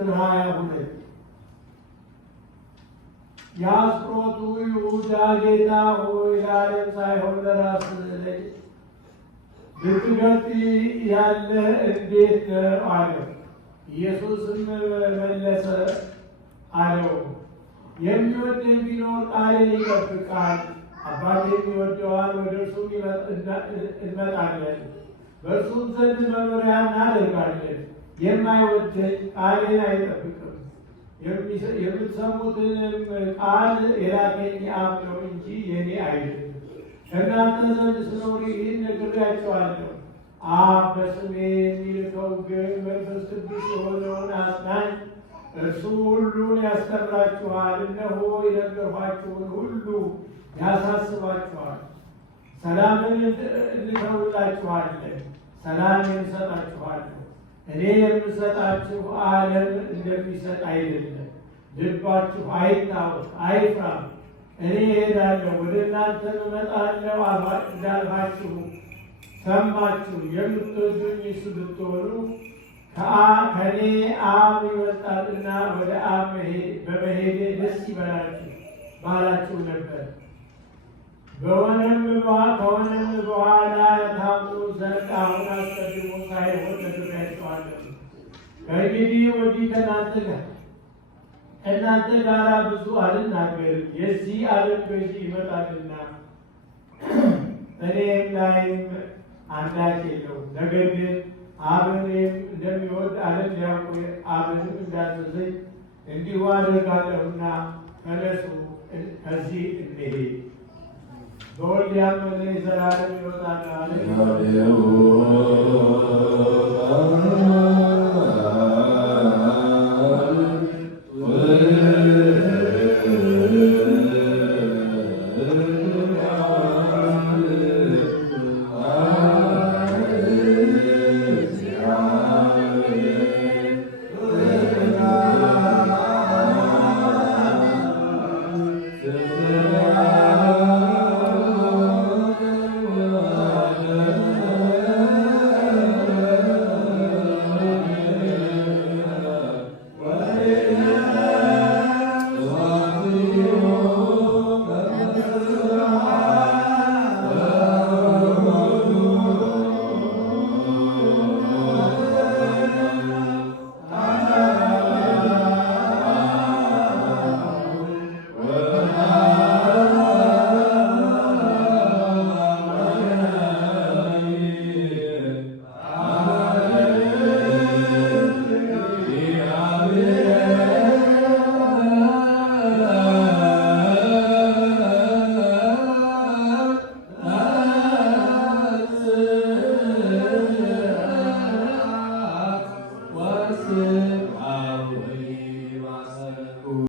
ቁጥር 22 የአስቆሮቱ ይሁዳ ጌታ ሆይ ለዓለም ሳይሆን ለራስህ ልትገጥ ያለ እንዴት ነው አለው። ኢየሱስም መለሰ አለው የሚወደኝ ቢኖር ቃሌን ይጠብቃል፣ አባቴም ይወደዋል፣ ወደ እርሱም እንመጣለን፣ በእርሱም ዘንድ መኖሪያ እናደርጋለን። የማይወደኝ ቃሌን አይጠብቅም። የምትሰሙትንም ቃል የላከኝ አብ ነው እንጂ የኔ አይደለም። ከእናንተ ዘንድ ስኖር ይህን ነግሬያችኋለሁ። አብ በስሜ የሚልከው ግን መንፈስ ቅዱስ የሆነውን አጽናኝ እርሱ ሁሉን ያስተምራችኋል፣ እነሆ የነገርኋችሁን ሁሉ ያሳስባችኋል። ሰላምን እንተውላችኋለን፣ ሰላም እንሰጣችኋለሁ። እኔ የምሰጣችሁ ዓለም እንደሚሰጥ አይደለም። ልባችሁ አይታወክ አይፍራም። እኔ እሄዳለሁ፣ ወደ እናንተ እመጣለሁ እንዳልኋችሁ ሰማችሁ። የምትወዱኝ እሱ ብትሆኑ ከእኔ አብ ይበልጣልና ወደ አብ በመሄዴ ደስ ይበላችሁ ባላችሁ ነበር። ከሆነም በኋላ ታምኑ ዘንድ አሁን አስቀድሞ ሳይሆን ነግሬያችኋለሁ። ከእንግዲህ ወዲህ ከእናንተ ጋር ብዙ አልናገርም፣ የዚህ ዓለም ገዢ ይመጣልና እኔም ላይም አንዳች የለውም። ነገር ግን አብን እንደሚወድ ዓለም ሊያውቁ አብንም እንዳዘዘኝ እንዲሁ አደርጋለሁና ተነሱ፣ ከዚህ እንሂድ። በወልድ ያመነ የዘላለም ሕይወት አለ።